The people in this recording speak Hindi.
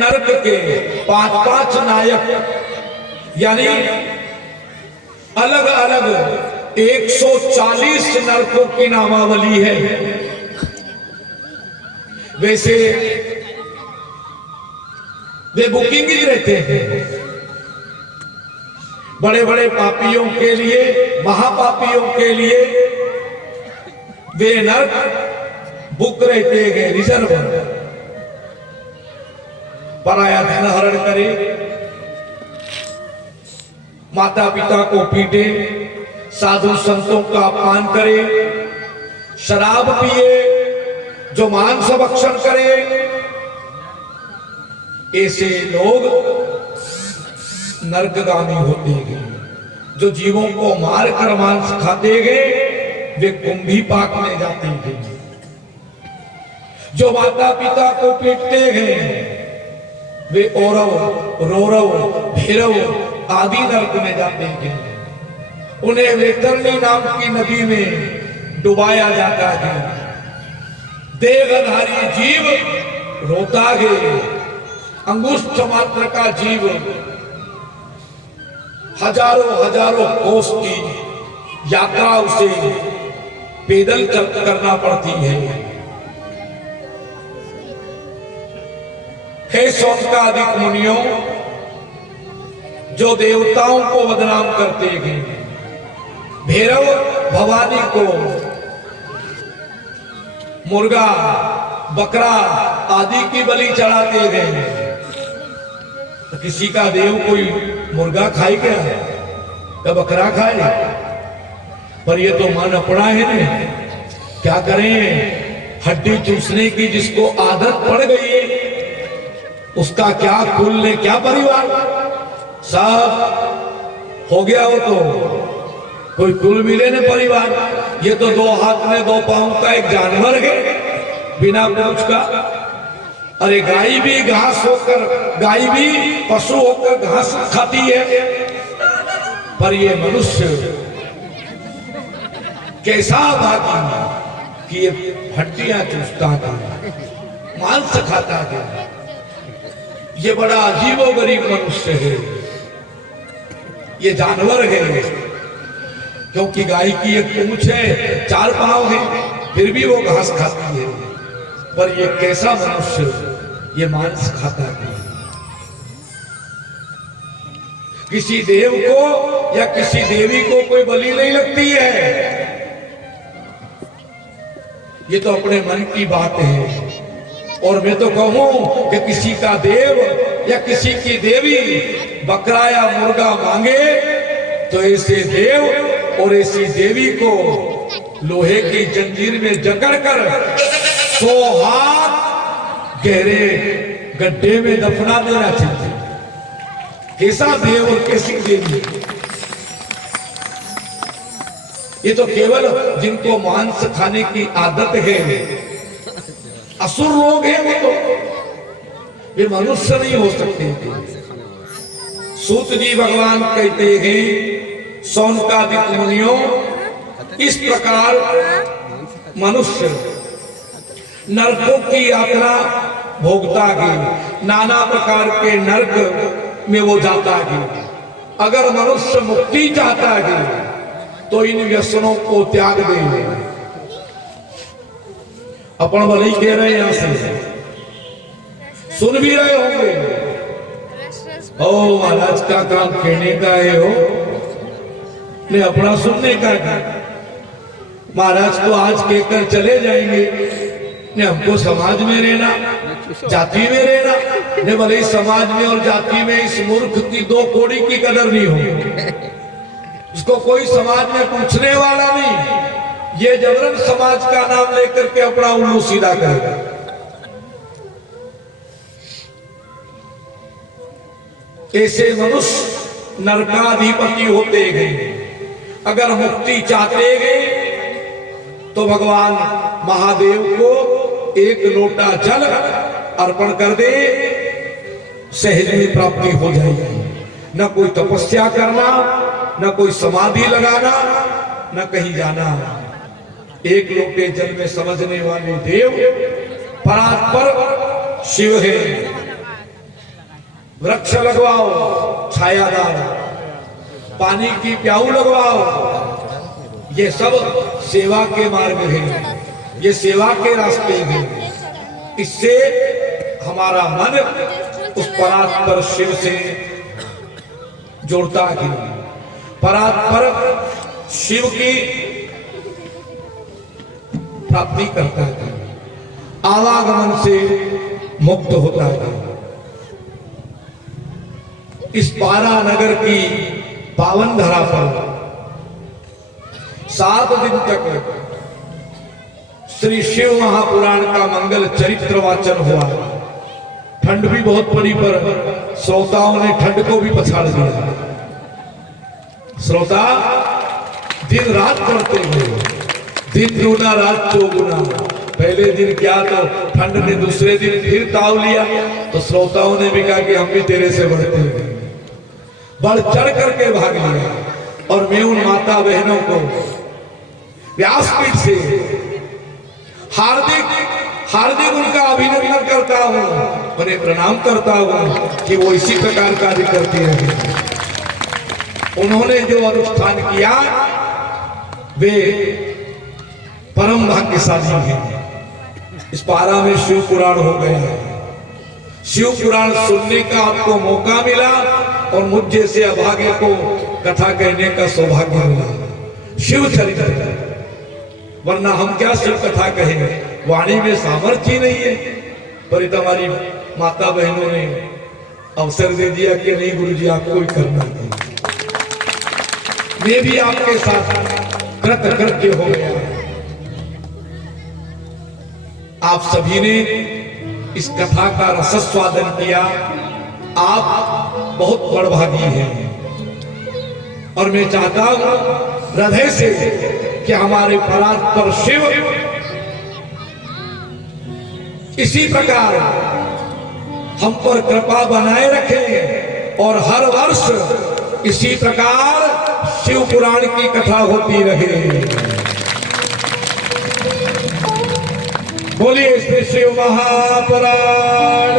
नरक के 5-5 नायक, यानी अलग अलग 140 नरकों की नामावली है। वैसे वे बुकिंग ही रहते हैं। बड़े बड़े पापियों के लिए, महापापियों के लिए वे नरक बुक रहते हैं, रिजर्व। पराया धन हरण करे, माता पिता को पीटे, साधु संतों का अपमान करे, शराब पिए, जो मांस भक्षण करे, ऐसे लोग नरकगामी होते गए। जो जीवों को मार कर मांस खाते गए वे कुंभी पाक में जाते गए। जो माता पिता को पीटते हैं वे औरव, रोरव, भैरव आदि नरक में जाते हैं। उन्हें वैतरणी नाम की नदी में डुबाया जाता है। देहधारी जीव रोता है। अंगुष्ठ मात्र का जीव हजारों हजारों कोस की यात्रा उसे पैदल करना पड़ती है। हे शौनकादिक मुनियों, जो देवताओं को बदनाम करते हैं, भैरव भवानी को मुर्गा, बकरा आदि की बलि चढ़ाते हैं, तो किसी का देव कोई मुर्गा खाए क्या या बकरा खाए? पर ये तो मन अपना है ना, क्या करें? हड्डी चूसने की जिसको आदत पड़ गई उसका क्या कुल ने क्या परिवार, सब हो गया। वो तो कोई कुल मिले न परिवार। ये तो 2 हाथ में 2 पांव का एक जानवर है बिना पूंछ का। अरे गाय भी घास होकर, गाय भी पशु होकर घास खाती है, पर ये मनुष्य कैसा भागी कि ये हड्डियां चूसता था, मांस खाता था। ये बड़ा अजीबोगरीब मनुष्य है, ये जानवर है। क्योंकि गाय की एक पूंछ है, 4 पांव है, फिर भी वो घास खाती है। पर ये कैसा मनुष्य ये मांस खाता है? किसी देव को या किसी देवी को कोई बलि नहीं लगती है। ये तो अपने मन की बात है। और मैं तो कहूं कि किसी का देव या किसी की देवी बकरा या मुर्गा मांगे तो ऐसे देव और ऐसी देवी को लोहे की जंजीर में जकड़कर 100 हाथ गहरे गड्ढे में दफना देना चाहिए। कैसा देव और कैसी देवी? ये तो केवल जिनको मांस खाने की आदत है, असुर लोग हैं वो तो, वे मनुष्य नहीं हो सकते। सूत जी भगवान कहते हैं, शौनकादिक मुनियों, इस प्रकार मनुष्य नरकों की यात्रा भोगता है, नाना प्रकार के नरक में वो जाता है। अगर मनुष्य मुक्ति चाहता है तो इन व्यसनों को त्याग दे। अपन भले कह रहे हैं, यहां से सुन भी रहे होंगे। ओ महाराज का काम कहने का है, हो ने अपना सुनने का है। महाराज तो आज कहकर चले जाएंगे ने हमको समाज में रहना, जाति में रहना, ने भले समाज में और जाति में इस मूर्ख की 2 कौड़ी की कदर नहीं हो। इसको कोई समाज में पूछने वाला नहीं। ये जबरन समाज का नाम लेकर के अपना उल्लू सीधा करेगा। ऐसे मनुष्य नरकाधिपति होते गए। अगर मुक्ति चाहते गए तो भगवान महादेव को 1 लोटा जल अर्पण कर दे, सहज में प्राप्ति हो जाएगी। न कोई तपस्या करना, न कोई समाधि लगाना, न कहीं जाना। 1 लोटे जल में समझने वाले देव परात्पर शिव है। वृक्ष लगवाओ छायादार, पानी की प्याऊ लगवाओ, ये सब सेवा के मार्ग हैं, ये सेवा के रास्ते हैं। इससे हमारा मन उस परात्पर शिव से जोड़ता है, परात्पर शिव की प्राप्ति करता है, आवागमन से मुक्त होता है। इस पारा नगर की पावन धरा पर 7 दिन तक श्री शिव महापुराण का मंगल चरित्र वाचन हुआ। ठंड भी बहुत पड़ी पर श्रोताओं ने ठंड को भी पछाड़ दिया। श्रोता दिन रात पढ़ते हुए, दिन दूना रात चौगुना। पहले दिन क्या तो ठंड ने, दूसरे दिन फिर ताव लिया तो श्रोताओं ने भी कहा कि हम भी तेरे से बढ़ते हैं, बढ़ चढ़ करके भाग लिया। और मैं उन माता बहनों को व्यासपीठ से हार्दिक उनका अभिनंदन करता हूं, उन्हें प्रणाम करता हूं कि वो इसी प्रकार कार्य करती रहे। उन्होंने जो अनुष्ठान किया वे परम भाग्यशाली हैं। इस पारा में शिव पुराण हो गया है। शिव पुराण सुनने का आपको मौका मिला और मुझ जैसे अभागे को कथा कहने का सौभाग्य मिला। शिव चरित्र, वरना हम क्या शिव कथा कहेंगे, वाणी में सामर्थ्य नहीं है। पर तुम्हारी माता बहनों ने अवसर दे दिया कि नहीं गुरुजी आपको ही करना है। मैं भी आपके साथ कृतकृत्य हो गया। आप सभी ने इस कथा का रसस्वादन किया, आप बहुत बड़भागी हैं। और मैं चाहता हूं हृदय से कि हमारे परात्पर शिव इसी प्रकार हम पर कृपा बनाए रखें और हर वर्ष इसी प्रकार शिव पुराण की कथा होती रहे। बोलिए श्री शिव महापुराण